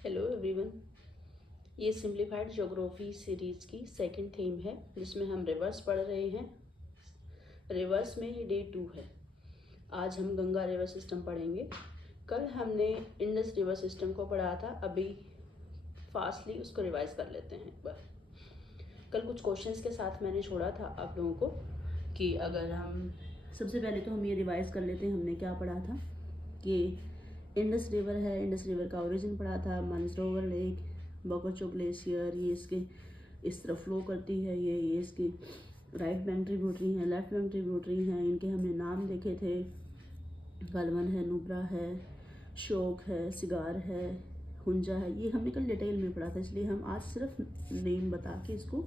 Hello everyone. ये simplified geography series की second theme है जिसमें हम रिवर्स पढ़ रहे हैं। रिवर्स में ये डे 2 है। आज हम गंगा रिवर सिस्टम पढ़ेंगे। कल हमने इंडस रिवर सिस्टम को पढ़ा था, अभी फास्टली उसको रिवाइज कर लेते हैं एक बार। कल कुछ क्वेश्चंस के साथ मैंने छोड़ा था आप लोगों को कि अगर हम सबसे पहले तो हम ये रिवाइज कर लेते हैं। हमने क्या पढ़ा था कि इंडस रिवर है, इंडस रिवर का ओरिजिन पढ़ा था, मानसरोवर लेक, बोकाचो ग्लेशियर, ये इसके इस तरफ फ्लो करती है, ये इसकी राइट बैंक ट्रिब्यूटरी हैं, लेफ्ट बैंक ट्रिब्यूटरी हैं, इनके हमने नाम देखे थे। गलवन है, नुब्रा है, शोक है, सिगार है, हुंजा है, ये हमने कल डिटेल में पढ़ा था, इसलिए हम आज सिर्फ नेम बता के इसको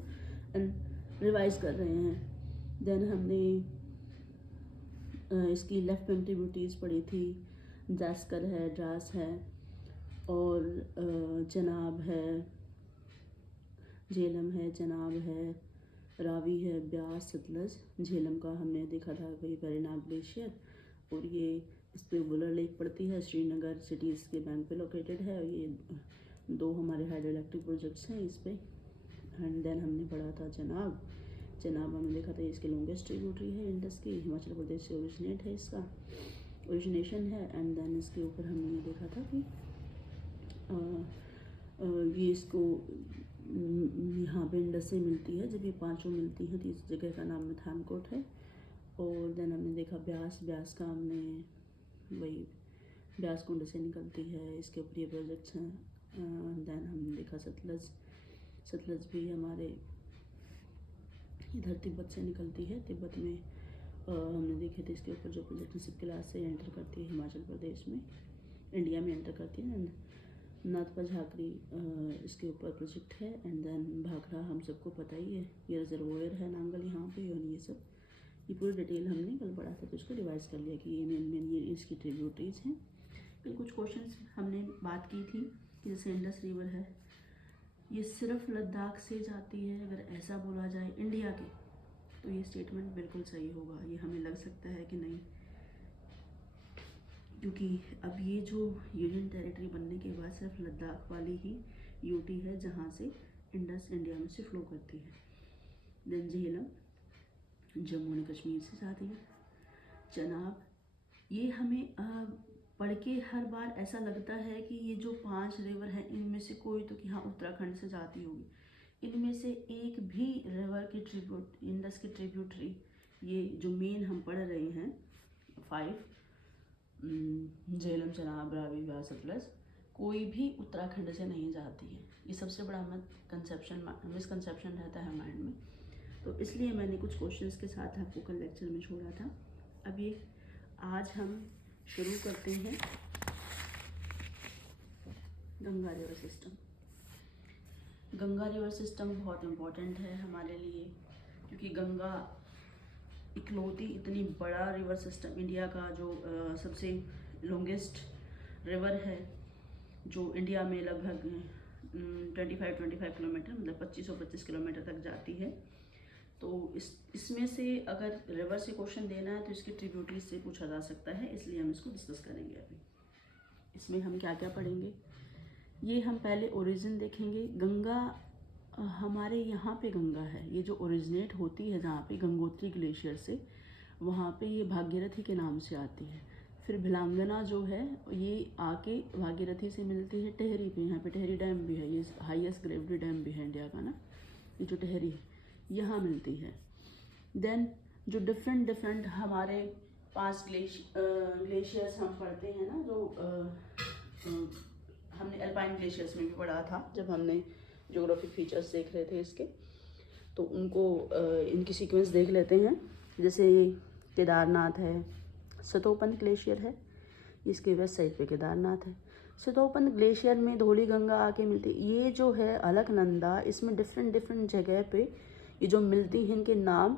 रिवाइज कर रहे हैं। देन हमने इसकी लेफ्ट बैंक ट्रिब्यूटरीज पढ़ी थी। जास्कर है, ड्रास है और चनाब है, झेलम है, चनाब है, रावी है, ब्यास, सतलज। झेलम का हमने देखा था वही वेरीनाग ग्लेशियर, और ये इस पर बुलर लेक पड़ती है, श्रीनगर सिटीज़ के बैंक पे लोकेटेड है। ये दो हमारे हाइड्रो इलेक्ट्रिक प्रोजेक्ट्स हैं इस पर। एंड देन हमने पढ़ा था चनाब। चनाब हमने देखा था इसकी लॉन्गेस्ट ट्रिब्यूटरी है इंडस की, हिमाचल प्रदेश से ओरिजिनेट है, इसका ओरिजिनेशन है। एंड देन इसके ऊपर हमने ये देखा था कि ये इसको यहाँ पे इंडस से मिलती है। जब ये पांचों मिलती हैं तो इस जगह का नाम मिथानकोट है। और देन हमने देखा ब्यास। ब्यास का हमने वही ब्यास कुंड से निकलती है, इसके ऊपर ये प्रोजेक्ट्स हैं। देन हमने देखा सतलज। सतलज भी हमारे इधर तिब्बत से निकलती है। तिब्बत में हमने देखे थे इसके ऊपर जो प्रोजेक्ट सिपकिलास से एंटर करती है हिमाचल प्रदेश में, इंडिया में एंटर करती है। नाथपा झाकरी इसके ऊपर प्रोजेक्ट है। एंड देन भाखड़ा हम सबको पता ही है, ये रिजर्वोयर है नांगल यहाँ पे, और ये सब ये पूरी डिटेल हमने कल पढ़ा था, तो इसको रिवाइज कर लिया कि ये मेन ये इसकी ट्रिब्यूटरीज हैं। फिर कुछ क्वेश्चंस हमने बात की थी कि जैसे इंडस रिवर है, ये सिर्फ लद्दाख से जाती है। अगर ऐसा बोला जाए इंडिया के, तो ये स्टेटमेंट बिल्कुल सही होगा। ये हमें लग सकता है कि नहीं, क्योंकि अब ये जो यूनियन टेरिटरी बनने के बाद सिर्फ लद्दाख वाली ही यूटी है जहाँ से इंडस इंडिया में से फ्लो करती है। देन झेलम जम्मू एंड कश्मीर से जाती है। चनाब ये हमें पढ़ के हर बार ऐसा लगता है कि ये जो 5 रिवर हैं इनमें से कोई तो कि हाँ उत्तराखंड से जाती होगी। इनमें से एक भी रिवर की ट्रिब्यूट इंडस की ट्रिब्यूटरी, ये जो मेन हम पढ़ रहे हैं 5, झेलम, चनाब, रावी, ब्यास, सतलज, कोई भी उत्तराखंड से नहीं जाती है। ये सबसे बड़ा मिसकंसेप्शन रहता है माइंड में, तो इसलिए मैंने कुछ क्वेश्चंस के साथ आपको कल लेक्चर में छोड़ा था। अब ये आज हम शुरू करते हैं Ganga river system. Ganga river system बहुत इम्पोर्टेंट है हमारे लिए, क्योंकि गंगा इकलौती इतनी बड़ा रिवर सिस्टम इंडिया का जो सबसे लॉन्गेस्ट रिवर है, जो इंडिया में लगभग 25 किलोमीटर मतलब 2525 किलोमीटर तक जाती है। तो इसमें से अगर रिवर से क्वेश्चन देना है तो इसके ट्रिब्यूटरीज से पूछा जा सकता है, इसलिए हम इसको डिस्कस करेंगे। अभी इसमें हम क्या क्या पढ़ेंगे, ये हम पहले ओरिजिन देखेंगे। गंगा हमारे यहाँ पे गंगा है, ये जो ओरिजिनेट होती है जहाँ पे गंगोत्री ग्लेशियर से, वहाँ पे ये भागीरथी के नाम से आती है। फिर भिलांगना जो है ये आके भागीरथी से मिलती है टेहरी पे। यहाँ पे टेहरी डैम भी है, ये हाईएस्ट ग्रेविटी डैम भी है इंडिया का ना, ये जो टेहरी है यहाँ मिलती है। देन जो डिफरेंट हमारे 5 ग्लेशियर्स हम पढ़ते हैं ना, जो हमने अल्पाइन ग्लेशियर्स में भी पढ़ा था जब हमने ज्योग्राफिक फीचर्स देख रहे थे इसके, तो उनको इनकी सीक्वेंस देख लेते हैं। जैसे केदारनाथ है, सतोपंथ ग्लेशियर है, इसके वेस्ट साइड पे केदारनाथ है। सतोपंथ ग्लेशियर में धौली गंगा आके मिलती है। ये जो है अलकनंदा, इसमें डिफरेंट जगह पे ये जो मिलती हैं इनके नाम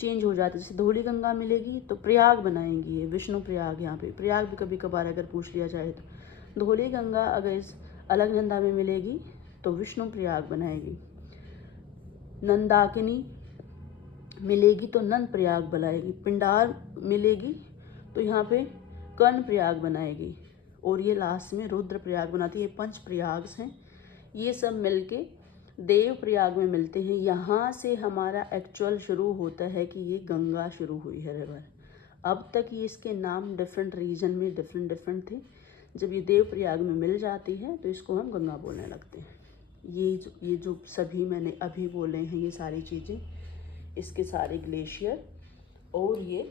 चेंज हो जाते हैं। जैसे धौली गंगा मिलेगी तो प्रयाग बनाएंगी, ये विष्णु प्रयाग, यहाँ पे प्रयाग भी कभी कभार अगर पूछ लिया जाए तो। धौली गंगा अगर इस अलकनंदा में मिलेगी तो विष्णु प्रयाग बनाएगी। नंदाकिनी मिलेगी तो नंद प्रयाग बनाएगी। पिंडार मिलेगी तो यहाँ पे कर्ण प्रयाग बनाएगी। और ये लास्ट में रुद्रप्रयाग बनाती है। ये 5 प्रयाग हैं, ये सब मिलके देवप्रयाग में मिलते हैं। यहाँ से हमारा एक्चुअल शुरू होता है कि ये गंगा शुरू हुई है रिवर। अब तक ये इसके नाम डिफरेंट रीजन में डिफरेंट थे। जब ये देवप्रयाग में मिल जाती है तो इसको हम गंगा बोलने लगते हैं। ये जो सभी मैंने अभी बोले हैं ये सारी चीज़ें, इसके सारे ग्लेशियर और ये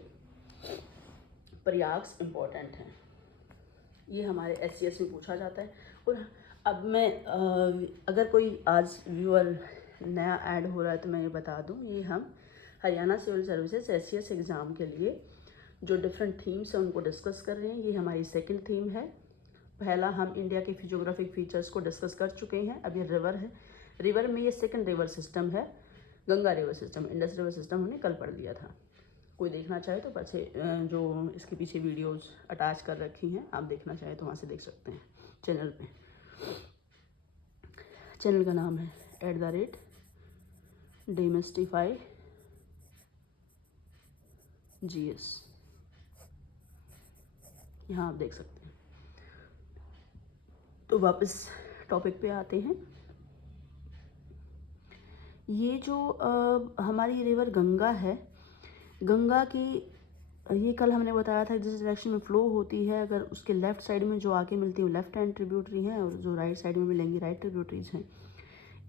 प्रयाग्स इम्पोर्टेंट हैं। ये हमारे SCS में पूछा जाता है। और अब मैं अगर कोई आज व्यूअर नया ऐड हो रहा है तो मैं ये बता दूं, ये हम Haryana civil services SCS exam के लिए जो डिफरेंट थीम्स हैं उनको डिस्कस कर रहे हैं। ये हमारी सेकंड थीम है। पहला हम इंडिया के जियोग्राफिक फीचर्स को डिस्कस कर चुके हैं। अब ये रिवर है। रिवर में ये सेकंड रिवर सिस्टम है, Ganga river system. Indus river system हमने कल पढ़ लिया था। कोई देखना चाहे तो पीछे जो इसके पीछे वीडियोस अटैच कर रखी हैं, आप देखना चाहे तो वहाँ से देख सकते हैं चैनल पे। चैनल का नाम है @demystify GS, यहाँ आप देख सकते हैं। तो वापस टॉपिक पे आते हैं। ये जो हमारी रिवर गंगा है, गंगा की ये कल हमने बताया था जिस डायरेक्शन में फ्लो होती है, अगर उसके लेफ़्ट साइड में जो आके मिलती है वो लेफ़्ट हैंड ट्रिब्यूटरी हैं और जो राइट साइड में मिलेंगी राइट ट्रिब्यूटरीज हैं।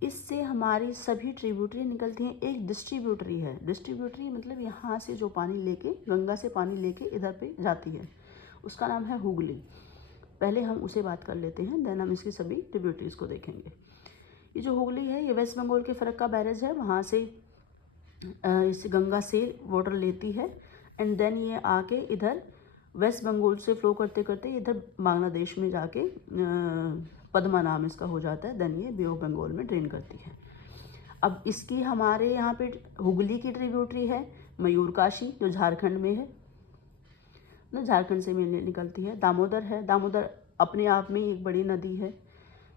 इससे हमारी सभी ट्रिब्यूटरी निकलती हैं। एक डिस्ट्रीब्यूटरी है। डिस्ट्रीब्यूटरी मतलब यहाँ से जो पानी लेके, गंगा से पानी लेके इधर पे जाती है, उसका नाम है हुगली। पहले हम उसे बात कर लेते हैं, देन हम इसकी सभी ट्रिब्यूटरीज को देखेंगे। ये जो हुगली है ये वेस्ट बंगाल के फरक्का बैरेज है, वहाँ से इस गंगा से वाटर लेती है एंड देन ये आके इधर वेस्ट बंगाल से फ्लो करते करते इधर बांग्लादेश में जाके पद्मा नाम इसका हो जाता है। देन ये बे ऑफ बंगाल में ड्रेन करती है। अब इसकी हमारे यहाँ पे हुगली की ट्रिब्यूटरी है मयूरकाशी, जो झारखंड में है ना, झारखंड से मिलने निकलती है। दामोदर है। दामोदर अपने आप में एक बड़ी नदी है।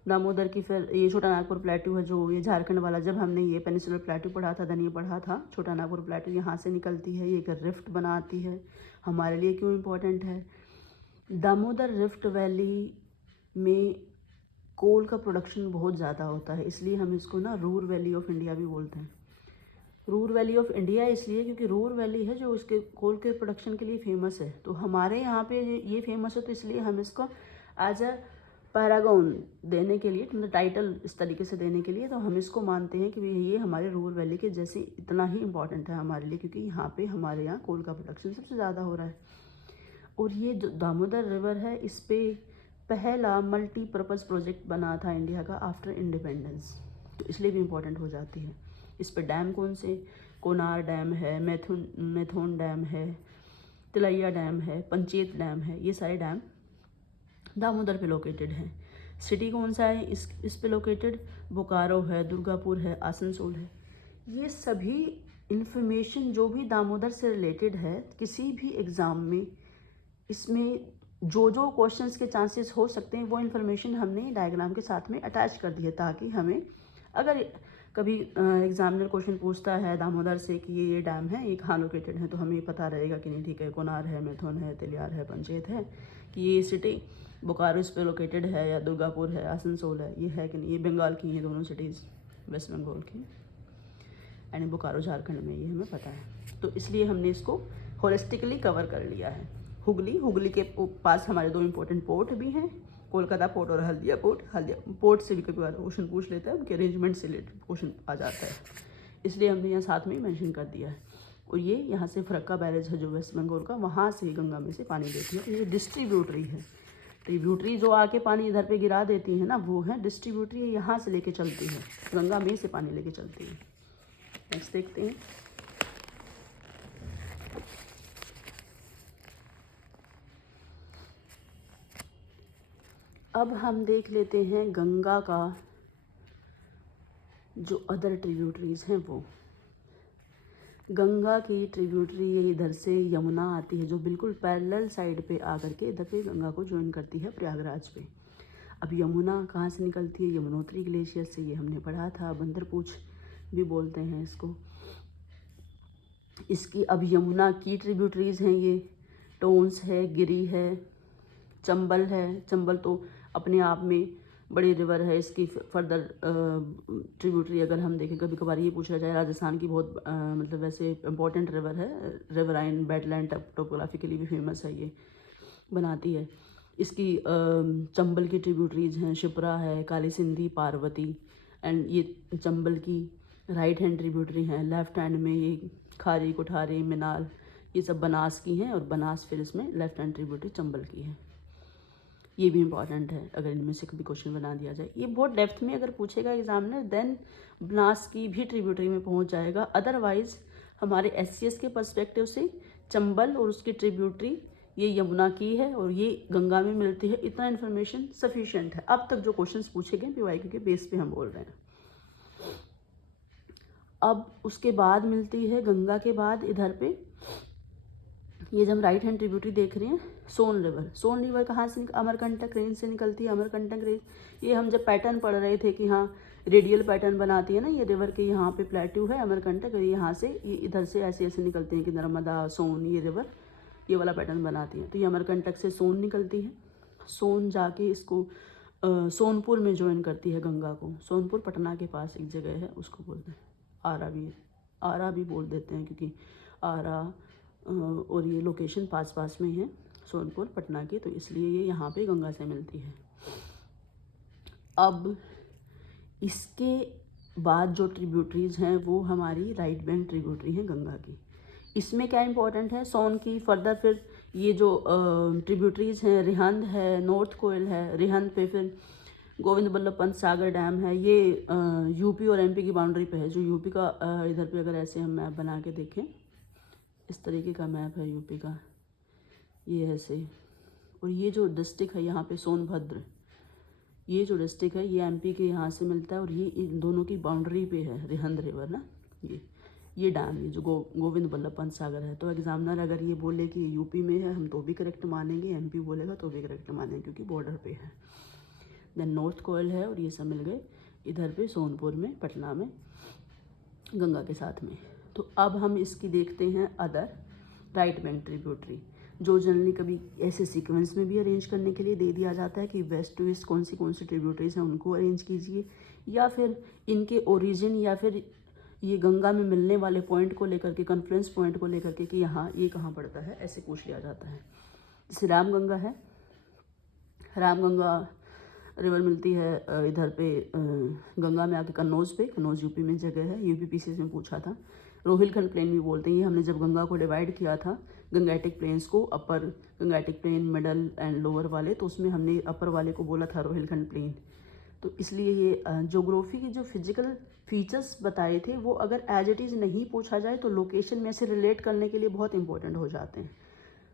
दामोदर की फिर ये छोटा नागपुर प्लेटू है जो ये झारखंड वाला, जब हमने ये पेनिसुलर प्लेटू पढ़ा था देन ये पढ़ा था छोटा नागपुर प्लेटू, यहाँ से निकलती है। ये एक रिफ्ट बनाती है। हमारे लिए क्यों इम्पोर्टेंट है? दामोदर रिफ्ट वैली में कोल का प्रोडक्शन बहुत ज़्यादा होता है, इसलिए हम इसको ना रूर वैली ऑफ इंडिया भी बोलते हैं। रूर वैली ऑफ इंडिया इसलिए क्योंकि रूर वैली है जो उसके कोल के प्रोडक्शन के लिए फेमस है। तो हमारे यहाँ पे ये फेमस है, तो इसलिए हम इसको एज अ पैरागॉन देने के लिए, मतलब टाइटल इस तरीके से देने के लिए, तो हम इसको मानते हैं कि ये हमारे रूर वैली के जैसे इतना ही इम्पॉर्टेंट है हमारे लिए, क्योंकि यहाँ पे हमारे यहाँ कोल का प्रोडक्शन सबसे ज़्यादा हो रहा है। और ये जो दामोदर रिवर है, इस पर पहला मल्टीपर्पज़ प्रोजेक्ट बना था इंडिया का आफ्टर इंडिपेंडेंस, तो इसलिए भी इम्पोर्टेंट हो जाती है। इस पर डैम कौन से? कोनार डैम है, मैथुन डैम है, तिलैया डैम है, पंचेत डैम है। ये सारे डैम दामोदर पे लोकेटेड हैं। सिटी कौन सा है इस पे लोकेटेड? बोकारो है, दुर्गापुर है, आसनसोल है। ये सभी इंफॉर्मेशन जो भी दामोदर से रिलेटेड है, किसी भी एग्ज़ाम में इसमें जो क्वेश्चंस के चांसेस हो सकते हैं वो इन्फॉर्मेशन हमने डायग्राम के साथ में अटैच कर दी है, ताकि हमें अगर कभी एग्जामिनर क्वेश्चन पूछता है दामोदर से कि ये डैम है, ये कहाँ लोकेटेड है, तो हमें पता रहेगा कि नहीं ठीक है, कोनार है, मैथुन है, तिलियार है, पंचेत है, कि ये सिटी बोकारो इस पे लोकेटेड है, या दुर्गापुर है, आसनसोल है, ये है कि नहीं। ये बंगाल की हैं दोनों सिटीज़, वेस्ट बंगाल की, एंड बोकारो झारखंड में, ये हमें पता है। तो इसलिए हमने इसको होलिस्टिकली कवर कर लिया है। हुगली के पास हमारे 2 इम्पोर्टेंट पोर्ट भी हैं, कोलकाता पोर्ट और हल्दिया पोर्ट। हल्दिया पोर्ट से भी कभी बार क्वेश्चन पूछ लेता है, उनके अरेंजमेंट से रिलेटेड क्वेश्चन आ जाता है, इसलिए हमने यहाँ साथ में मेंशन कर दिया है। और ये यहाँ से फरक्का बैरेज है जो वेस्ट बंगाल का, वहाँ से गंगा में से पानी देती है। ये डिस्ट्रीब्यूटरी है। ट्रिब्यूटरी जो आके पानी इधर पे गिरा देती है ना, वो है डिस्ट्रीब्यूटरी, यहाँ से लेके चलती है, गंगा में से पानी लेके चलती है। नेक्स्ट देखते हैं। अब हम देख लेते हैं गंगा का जो अदर ट्रिब्यूटरीज हैं वो। गंगा की ट्रिब्यूटरी ये इधर से यमुना आती है, जो बिल्कुल पैरेलल साइड पे आकर के इधर पे गंगा को ज्वाइन करती है प्रयागराज पे। अब यमुना कहाँ से निकलती है? यमुनोत्री ग्लेशियर से, ये हमने पढ़ा था, बंदरपूछ भी बोलते हैं इसको। इसकी अब यमुना की ट्रिब्यूटरीज हैं ये, टोन्स है, गिरी है, चंबल है, चंबल तो अपने आप में बड़ी रिवर है। इसकी फर्दर ट्रिब्यूटरी अगर हम देखें, कभी कभार ये पूछा जाए, राजस्थान की बहुत मतलब वैसे इम्पोर्टेंट रिवर है, रिवराइन बेडलैंड टोपोग्राफी के लिए भी फेमस है, ये बनाती है। इसकी चंबल की ट्रिब्यूटरीज हैं, शिप्रा है, काली सिंधी, पार्वती, एंड ये चंबल की राइट हैंड ट्रिब्यूटरी हैं। लेफ्ट हैंड में ये खारी, कुठारी, मिनाल, ये सब बनास की हैं, और बनास फिर इसमें लेफ्ट हैंड ट्रिब्यूटरी चंबल की है। ये भी इंपॉर्टेंट है अगर इनमें से कभी क्वेश्चन बना दिया जाए। ये बहुत डेप्थ में अगर पूछेगा एग्जामिनर, देन बनास की भी ट्रिब्यूटरी में पहुंच जाएगा। अदरवाइज हमारे SCS के पर्सपेक्टिव से चंबल और उसकी ट्रिब्यूटरी ये यमुना की है और ये गंगा में मिलती है। इतना इन्फॉर्मेशन सफिशिएंट है। अब तक जो क्वेश्चंस पूछे गए PYQ के बेस पे हम बोल रहे हैं। अब उसके बाद मिलती है गंगा के बाद इधर पे, ये जब हम राइट हैंड ट्रिब्यूटरी देख रहे हैं, सोन रिवर। सोन रिवर कहाँ से अमरकंटक रेंज से निकलती है। अमरकंटक रेंज, ये हम जब पैटर्न पढ़ रहे थे कि हाँ रेडियल पैटर्न बनाती है ना ये रिवर के, यहाँ पे प्लेट्यू है अमरकंटक, यहाँ से ये इधर से ऐसे ऐसे निकलते हैं कि नर्मदा, सोन, ये रिवर ये वाला पैटर्न बनाती है। तो ये अमरकंटक से सोन निकलती है। सोन जाके इसको सोनपुर में ज्वाइन करती है गंगा को। सोनपुर पटना के पास एक जगह है, उसको बोलते हैं आरा भी बोल देते हैं, क्योंकि आरा और ये लोकेशन पास पास में है सोनपुर पटना के, तो इसलिए ये यहाँ पे गंगा से मिलती है। अब इसके बाद जो ट्रिब्यूटरीज हैं वो हमारी राइट बैंक ट्रिब्यूटरी हैं गंगा की। इसमें क्या इंपॉर्टेंट है, सोन की फर्दर फिर ये जो ट्रिब्यूटरीज हैं, रिहंद है, नॉर्थ कोयल है, रिहंद पे फिर गोविंद बल्लभ पंत सागर डैम है। ये यूपी और MP की बाउंड्री पे है। जो यूपी का इधर पे अगर ऐसे हम मैप बना के देखें, इस तरीके का मैप है यूपी का, ये ऐसे, और ये जो डिस्ट्रिक्ट है यहाँ पे सोनभद्र, ये जो डिस्ट्रिक्ट है ये MP के यहाँ से मिलता है, और ये इन दोनों की बाउंड्री पे है रिहंद रिवर ना। ये डैम, ये जो गोविंद बल्लभ पंत सागर है। तो एग्जामिनर अगर ये बोले कि यूपी में है, हम तो भी करेक्ट मानेंगे, MP बोलेगा तो भी करेक्ट मानेंगे, क्योंकि बॉर्डर पे है। देन नॉर्थ कोयल है, और ये सब मिल गए इधर पे सोनपुर में, पटना में, गंगा के साथ में। तो अब हम इसकी देखते हैं अदर राइट बैंक ट्रिब्यूटरी, जो जनरली कभी ऐसे सीक्वेंस में भी अरेंज करने के लिए दे दिया जाता है कि वेस्ट टू ईस्ट कौन सी ट्रिब्यूटरीज हैं उनको अरेंज कीजिए, या फिर इनके ओरिजिन, या फिर ये गंगा में मिलने वाले पॉइंट को लेकर के, कन्फ्लुएंस पॉइंट को लेकर के कि यहाँ ये कहाँ पड़ता है, ऐसे पूछ लिया जाता है। जैसे रामगंगा है, रामगंगा रिवर मिलती है इधर पे गंगा में आके कन्नौज पे, कन्नौज यूपी में जगह है, UPPCS में पूछा था। रोहिलखंड प्लेन भी बोलते हैं। ये हमने जब गंगा को डिवाइड किया था गंगैटिक प्लेन्स को, upper Gangetic plain, middle and lower वाले, तो उसमें हमने अपर वाले को बोला था रोहिलखंड प्लेन। तो इसलिए ये ज्योग्राफी की जो फिजिकल फीचर्स बताए थे वो अगर एज इट इज़ नहीं पूछा जाए तो लोकेशन में से रिलेट करने के लिए बहुत इंपॉर्टेंट हो जाते हैं।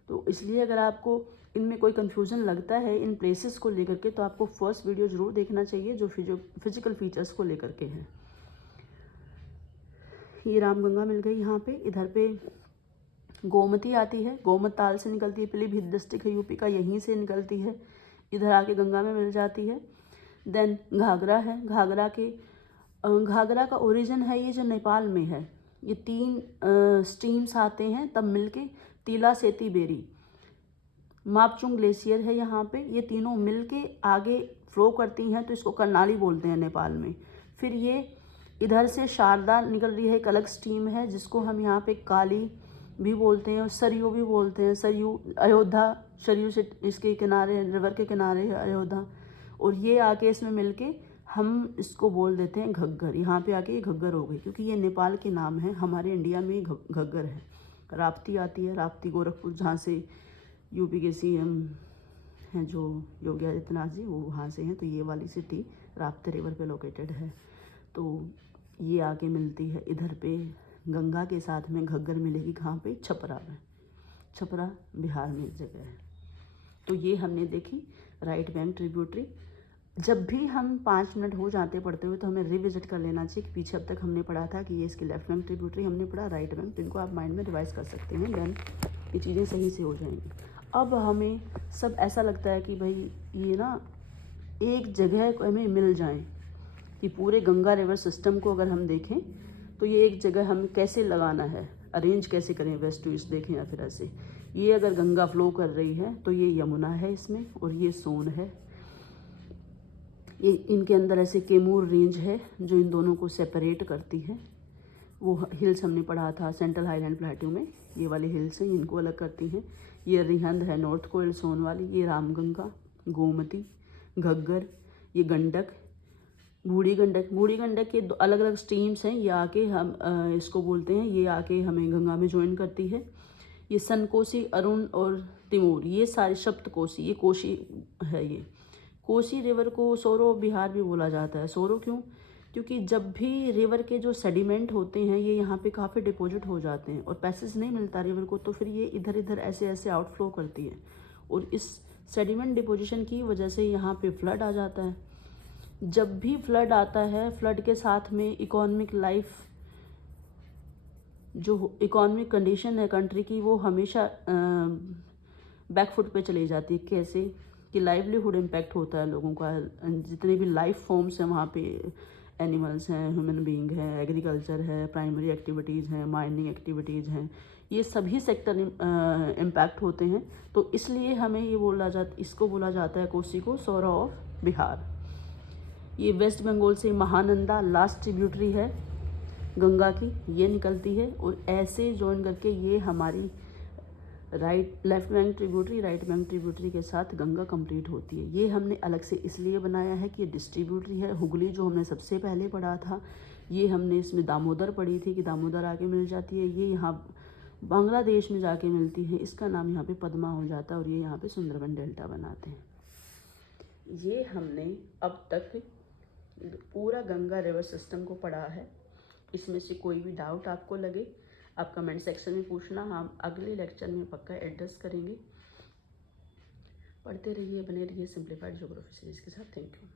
तो इसलिए अगर आपको इनमें कोई कन्फ्यूज़न लगता है इन प्लेसेस को लेकर के, तो आपको फर्स्ट वीडियो ज़रूर देखना चाहिए जो फिजिकल फीचर्स को लेकर के हैं। ये रामगंगा मिल गई यहाँ पे। इधर पे गोमती आती है, गोमत ताल से निकलती है, पीलीभीत डिस्ट्रिक्ट है यूपी का, यहीं से निकलती है, इधर आके गंगा में मिल जाती है। देन घाघरा है, घाघरा का ओरिजिन है ये जो नेपाल में है। ये 3 स्ट्रीम्स आते हैं तब मिलके तिला सेती बेरी, मापचुंग ग्लेशियर है यहाँ पे, ये तीनों मिलके आगे फ्लो करती हैं, तो इसको कर्नाली बोलते हैं नेपाल में। फिर ये इधर से शारदा निकल रही है, एक अलग स्ट्रीम है जिसको हम यहाँ पे काली भी बोलते हैं और सरयू भी बोलते हैं। सरयू अयोध्या, सरयू से इसके किनारे, रिवर के किनारे है अयोध्या, और ये आके इसमें मिलके हम इसको बोल देते हैं घग्गर। यहाँ पे आके ये घग्गर हो गई, क्योंकि ये नेपाल के नाम है, हमारे इंडिया में घग्गर है। राप्ती आती है, राप्ती गोरखपुर, जहाँ से यूपी के CM हैं जो योगी आदित्यनाथ जी, वो वहाँ से हैं, तो ये वाली सिटी राप्ती रिवर पे लोकेटेड है। तो ये आके मिलती है इधर पे गंगा के साथ में, घग्गर मिलेगी कहाँ पे, छपरा में, छपरा बिहार में एक जगह है। तो ये हमने देखी राइट बैंक ट्रिब्यूटरी। जब भी हम 5 मिनट हो जाते पढ़ते हुए तो हमें रिविजिट कर लेना चाहिए कि पीछे अब तक हमने पढ़ा था कि ये इसकी लेफ्ट बैंक ट्रिब्यूटरी, हमने पढ़ा राइट बैंक, तो इनको आप माइंड में रिवाइज कर सकते हैं, देन ये चीज़ें सही से हो जाएंगी। अब हमें सब ऐसा लगता है कि भाई ये ना एक जगह को हमें मिल जाए, कि पूरे गंगा रिवर सिस्टम को अगर हम देखें तो ये एक जगह हमें कैसे लगाना है, अरेंज कैसे करें, वेस्ट टू ईस्ट देखें या फिर ऐसे, ये अगर गंगा फ्लो कर रही है तो ये यमुना है इसमें, और ये सोन है। ये इनके अंदर ऐसे कैमूर रेंज है जो इन दोनों को सेपरेट करती है। वो हिल्स हमने पढ़ा था सेंट्रल हाईलैंड प्लेट्यू में, ये वाली हिल्स हैं, इनको अलग करती हैं। ये रिहंद है नॉर्थ कोयल सोन वाली, ये रामगंगा, गोमती, घग्गर, ये गंडक, बूढ़ी गंडक के दो अलग अलग स्ट्रीम्स हैं। ये आके हम इसको बोलते हैं, ये आके हमें गंगा में ज्वाइन करती है। ये सनकोसी, अरुण और तिमोर, ये सारे सप्तकोसी, ये कोसी है। ये कोसी रिवर को सोरो ऑफ बिहार भी बोला जाता है। सोरो क्यों? क्योंकि जब भी रिवर के जो सेडिमेंट होते हैं ये यहाँ पे काफ़ी डिपॉजिट हो जाते हैं और पैसेज नहीं मिलता रिवर को, तो फिर ये इधर इधर ऐसे ऐसे आउटफ्लो करती है, और इस सेडिमेंट डिपोजिशन की वजह से यहाँ पे फ्लड आ जाता है। जब भी फ्लड आता है, फ्लड के साथ में इकोनॉमिक लाइफ, जो इकोनॉमिक कंडीशन है कंट्री की, वो हमेशा बैकफुट पे चली जाती है। कैसे कि लाइवलीहुड इम्पैक्ट होता है लोगों का, जितने भी लाइफ फॉर्म्स हैं वहाँ पे, एनिमल्स हैं, ह्यूमन बीइंग है, एग्रीकल्चर है, प्राइमरी एक्टिविटीज़ हैं, माइनिंग एक्टिविटीज़ हैं, ये सभी सेक्टर इम्पैक्ट होते हैं। तो इसलिए हमें ये इसको बोला जाता है कोसी को सोरो ऑफ बिहार। ये वेस्ट बंगाल से महानंदा लास्ट ट्रिब्यूटरी है गंगा की, ये निकलती है, और ऐसे ज्वाइन करके ये हमारी left bank tributary, right bank tributary के साथ गंगा कंप्लीट होती है। ये हमने अलग से इसलिए बनाया है कि ये डिस्ट्रीब्यूटरी है। हुगली जो हमने सबसे पहले पढ़ा था, ये हमने इसमें दामोदर पढ़ी थी कि दामोदर आके मिल जाती है, ये यहाँ बांग्लादेश में जाके मिलती है, इसका नाम यहाँ पे पद्मा हो जाता है, और ये यहाँ पे सुंदरबन डेल्टा बनाते हैं। ये हमने अब तक पूरा गंगा रिवर सिस्टम को पढ़ा है। इसमें से कोई भी डाउट आपको लगे आप कमेंट सेक्शन में पूछना, हम अगले लेक्चर में पक्का एड्रेस करेंगे। पढ़ते रहिए, बने रहिए सिंप्लीफाइड ज्योग्राफी सीरीज़ के साथ। Thank you.